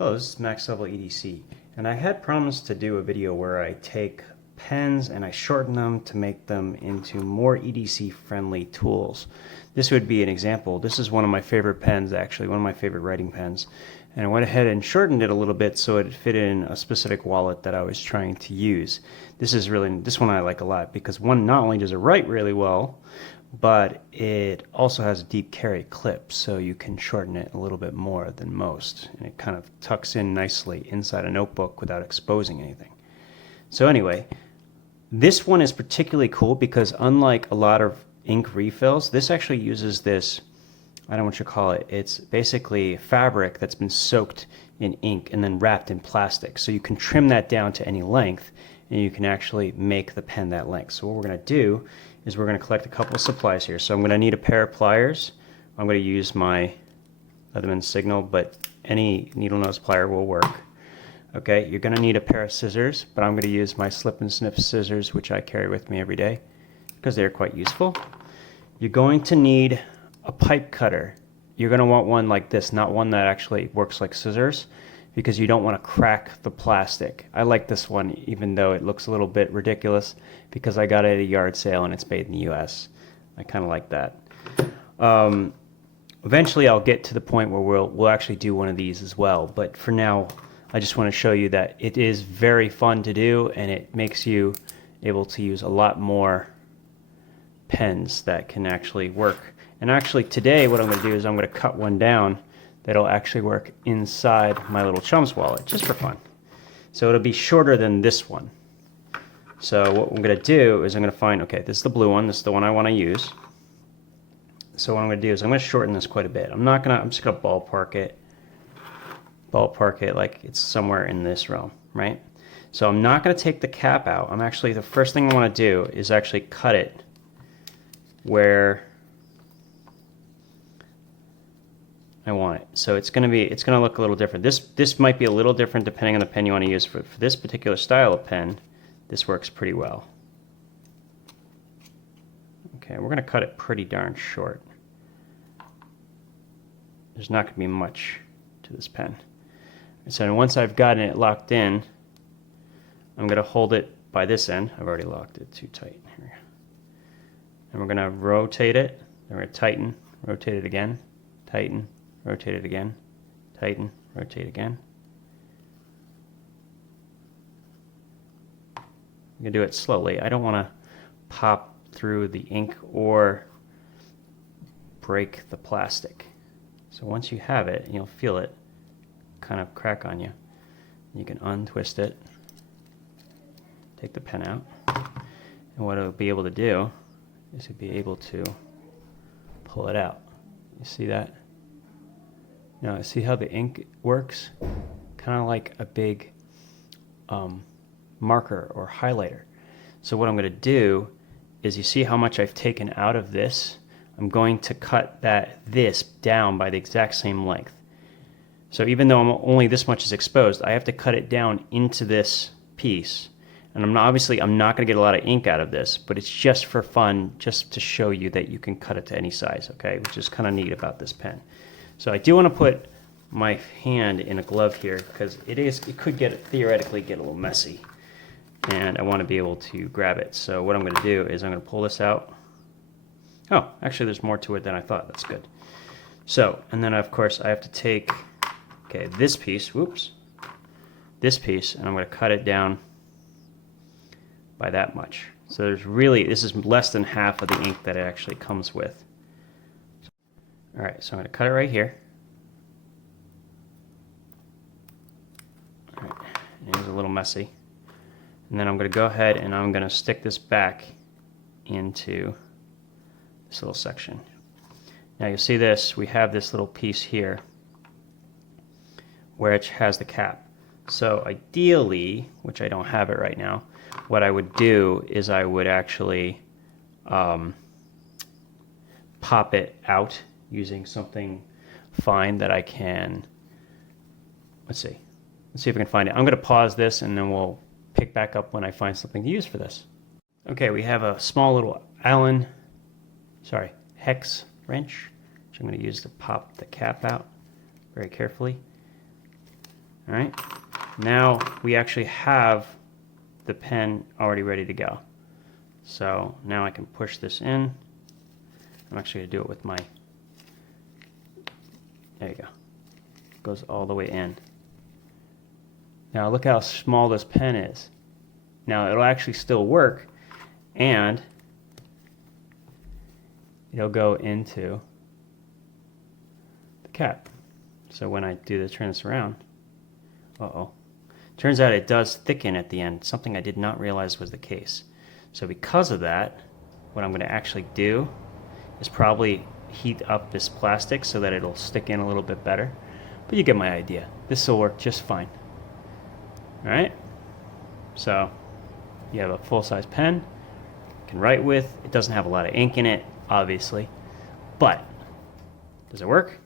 Hello, this is Maxlvledc EDC, and I had promised to do a video where I take pens and I shorten them to make them into more EDC friendly tools. This would be an example. This is one of my favorite pens, actually, one of my favorite writing pens, and I went ahead and shortened it a little bit so it fit in a specific wallet that I was trying to use. This one I like a lot because one, not only does it write really well, but it also has a deep carry clip, so you can shorten it a little bit more than most, and it kind of tucks in nicely inside a notebook without exposing anything. So anyway, this one is particularly cool because unlike a lot of ink refills, this actually uses this, I don't know what you call it, it's basically fabric that's been soaked in ink and then wrapped in plastic, so you can trim that down to any length and you can actually make the pen that length. So what we're going to do is we're going to collect a couple of supplies here. So I'm going to need a pair of pliers. I'm going to use my Leatherman Signal, but any needle nose plier will work. Okay, you're going to need a pair of scissors, but I'm going to use my slip and snip scissors, which I carry with me every day because they're quite useful. You're going to need a pipe cutter. You're going to want one like this, not one that actually works like scissors, because you don't want to crack the plastic. I like this one even though it looks a little bit ridiculous because I got it at a yard sale and it's made in the US. I kind of like that. Eventually I'll get to the point where we'll actually do one of these as well, but for now I just want to show you that it is very fun to do and it makes you able to use a lot more pens that can actually work. And actually today what I'm going to do is I'm going to cut one down that'll actually work inside my little chum's wallet, just for fun. So it'll be shorter than this one. So what I'm going to do is I'm going to find, okay, this is the blue one, this is the one I want to use. So what I'm going to do is I'm going to shorten this quite a bit. I'm just going to ballpark it like it's somewhere in this realm, right? So I'm not going to take the cap out. The first thing I want to do is actually cut it where I want it. So it's going to look a little different. This might be a little different depending on the pen you want to use. For this particular style of pen, this works pretty well. Okay, we're going to cut it pretty darn short. There's not going to be much to this pen. And so once I've gotten it locked in, I'm going to hold it by this end. I've already locked it too tight. Here we go. And we're going to rotate it. Then we're going to tighten, rotate it again, tighten, rotate it again, tighten, rotate again. I'm going to do it slowly. I don't want to pop through the ink or break the plastic. So once you have it, you'll feel it kind of crack on you. You can untwist it, take the pen out, and what it'll be able to do is it'll be able to pull it out. You see that? Now, see how the ink works? Kind of like a big marker or highlighter. So what I'm going to do is, you see how much I've taken out of this? I'm going to cut this down by the exact same length. So even though only this much is exposed, I have to cut it down into this piece. And I'm not going to get a lot of ink out of this, but it's just for fun, just to show you that you can cut it to any size, okay? Which is kind of neat about this pen. So I do want to put my hand in a glove here because it could theoretically get a little messy, and I want to be able to grab it. So what I'm going to do is I'm going to pull this out. Oh, actually there's more to it than I thought. That's good. So, and then of course I have to take, okay, this piece, this piece, and I'm going to cut it down by that much. So this is less than half of the ink that it actually comes with. Alright, so I'm going to cut it right here. Alright, it was a little messy. And then I'm going to go ahead and I'm going to stick this back into this little section. Now you'll see this, we have this little piece here where it has the cap. So ideally, which I don't have it right now, what I would do is I would actually pop it out using something fine that I can, let's see if I can find it. I'm going to pause this and then we'll pick back up when I find something to use for this. Okay, we have a small little hex wrench, which I'm going to use to pop the cap out very carefully. All right, now we actually have the pen already ready to go. So now I can push this in. I'm actually going to do it with my, there you go. It goes all the way in. Now look how small this pen is. Now it'll actually still work, and it'll go into the cap. So when I turn this around, turns out it does thicken at the end, something I did not realize was the case. So because of that, what I'm going to actually do is probably heat up this plastic so that it'll stick in a little bit better. But you get my idea. This will work just fine. All right? So you have a full-size pen you can write with. It doesn't have a lot of ink in it, obviously. But does it work?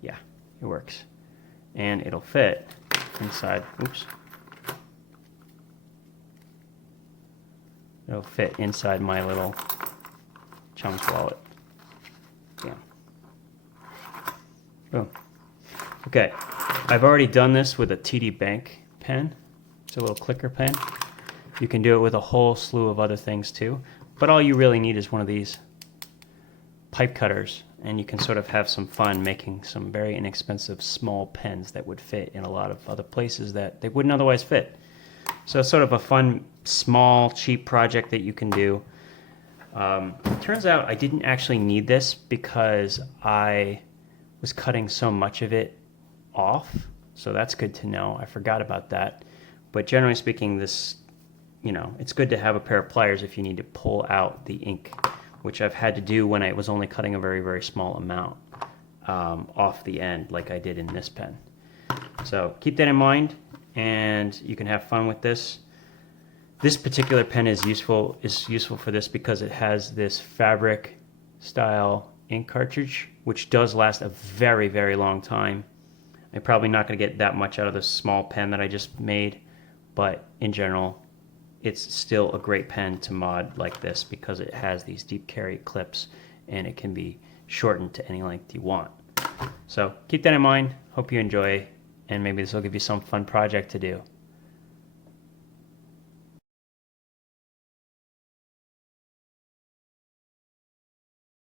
Yeah, it works. And it'll fit inside, oops. It'll fit inside my little chum's wallet. Yeah. Boom. Okay, I've already done this with a TD Bank pen. It's a little clicker pen. You can do it with a whole slew of other things too, but all you really need is one of these pipe cutters, and you can sort of have some fun making some very inexpensive small pens that would fit in a lot of other places that they wouldn't otherwise fit. So it's sort of a fun, small, cheap project that you can do. Turns out I didn't actually need this because I was cutting so much of it off, so that's good to know. I forgot about that. But generally speaking, this, it's good to have a pair of pliers if you need to pull out the ink, which I've had to do when I was only cutting a very, very small amount off the end, like I did in this pen. So keep that in mind, and you can have fun with this. This particular pen is useful for this because it has this fabric style ink cartridge, which does last a very, very long time. I'm probably not going to get that much out of this small pen that I just made, but in general, it's still a great pen to mod like this because it has these deep carry clips and it can be shortened to any length you want. So keep that in mind. Hope you enjoy, and maybe this will give you some fun project to do.